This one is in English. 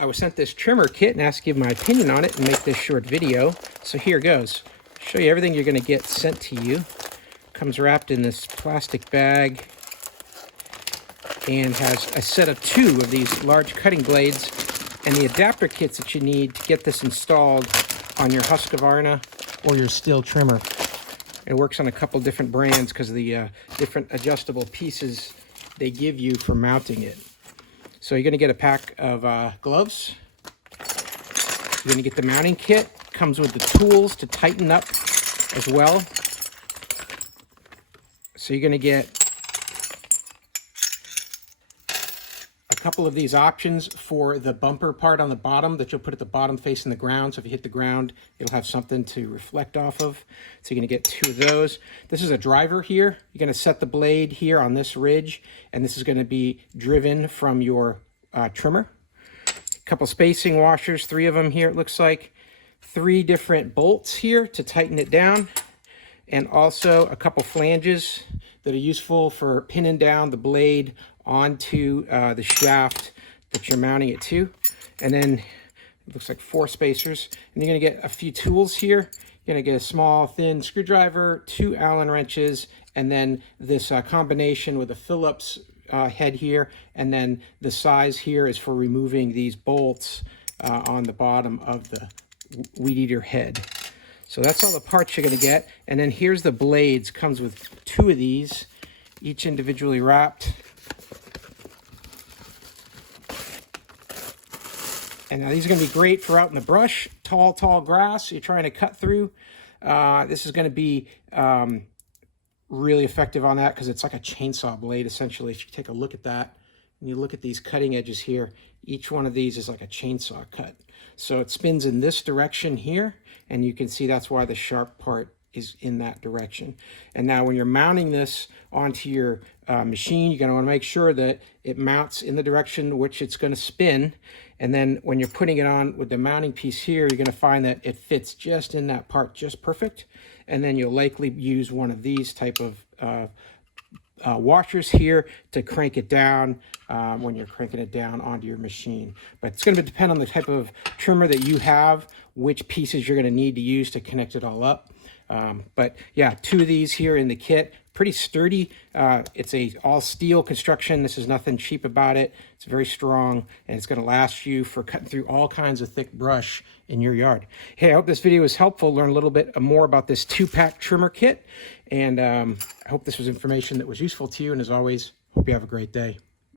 I was sent this trimmer kit and asked to give my opinion on it and make this short video. So here goes. Show you everything you're going to get sent to you. Comes wrapped in this plastic bag and has a set of 2 of these large cutting blades and the adapter kits that you need to get this installed on your Husqvarna or your Stihl trimmer. It works on a couple different brands because of the different adjustable pieces they give you for mounting it. So you're going to get a pack of gloves. You're going to get the mounting kit. Comes with the tools to tighten up as well. So you're going to get a couple of these options for the bumper part on the bottom that you'll put at the bottom facing the ground. So if you hit the ground, it'll have something to reflect off of. So you're going to get 2 of those. This is a driver here. You're going to set the blade here on this ridge, and this is going to be driven from your trimmer. A couple spacing washers, 3 of them here it looks like. 3 different bolts here to tighten it down, and also a couple flanges that are useful for pinning down the blade onto the shaft that you're mounting it to. And then it looks like 4 spacers. And you're going to get a few tools here. You're going to get a small, thin screwdriver, 2 Allen wrenches, and then this combination with a Phillips head here. And then the size here is for removing these bolts on the bottom of the weed eater head. So that's all the parts you're going to get. And then here's the blades. Comes with 2 of these, each individually wrapped. And now these are going to be great for out in the brush, tall grass you're trying to cut through. This is going to be really effective on that because it's like a chainsaw blade, essentially. If you take a look at that, and you look at these cutting edges here, each one of these is like a chainsaw cut. So it spins in this direction here, and you can see that's why the sharp part is in that direction. And now when you're mounting this onto your machine, you're going to want to make sure that it mounts in the direction which it's going to spin. And then when you're putting it on with the mounting piece here, you're going to find that it fits just in that part, just perfect. And then you'll likely use one of these type of washers here to crank it down when you're cranking it down onto your machine. But it's going to depend on the type of trimmer that you have, which pieces you're going to need to use to connect it all up. But yeah, 2 of these here in the kit, pretty sturdy. It's a all steel construction. This is nothing cheap about it. It's very strong, and it's going to last you for cutting through all kinds of thick brush in your yard. Hey, I hope this video was helpful. Learn a little bit more about this 2-pack trimmer kit, and I hope this was information that was useful to you. And as always, hope you have a great day.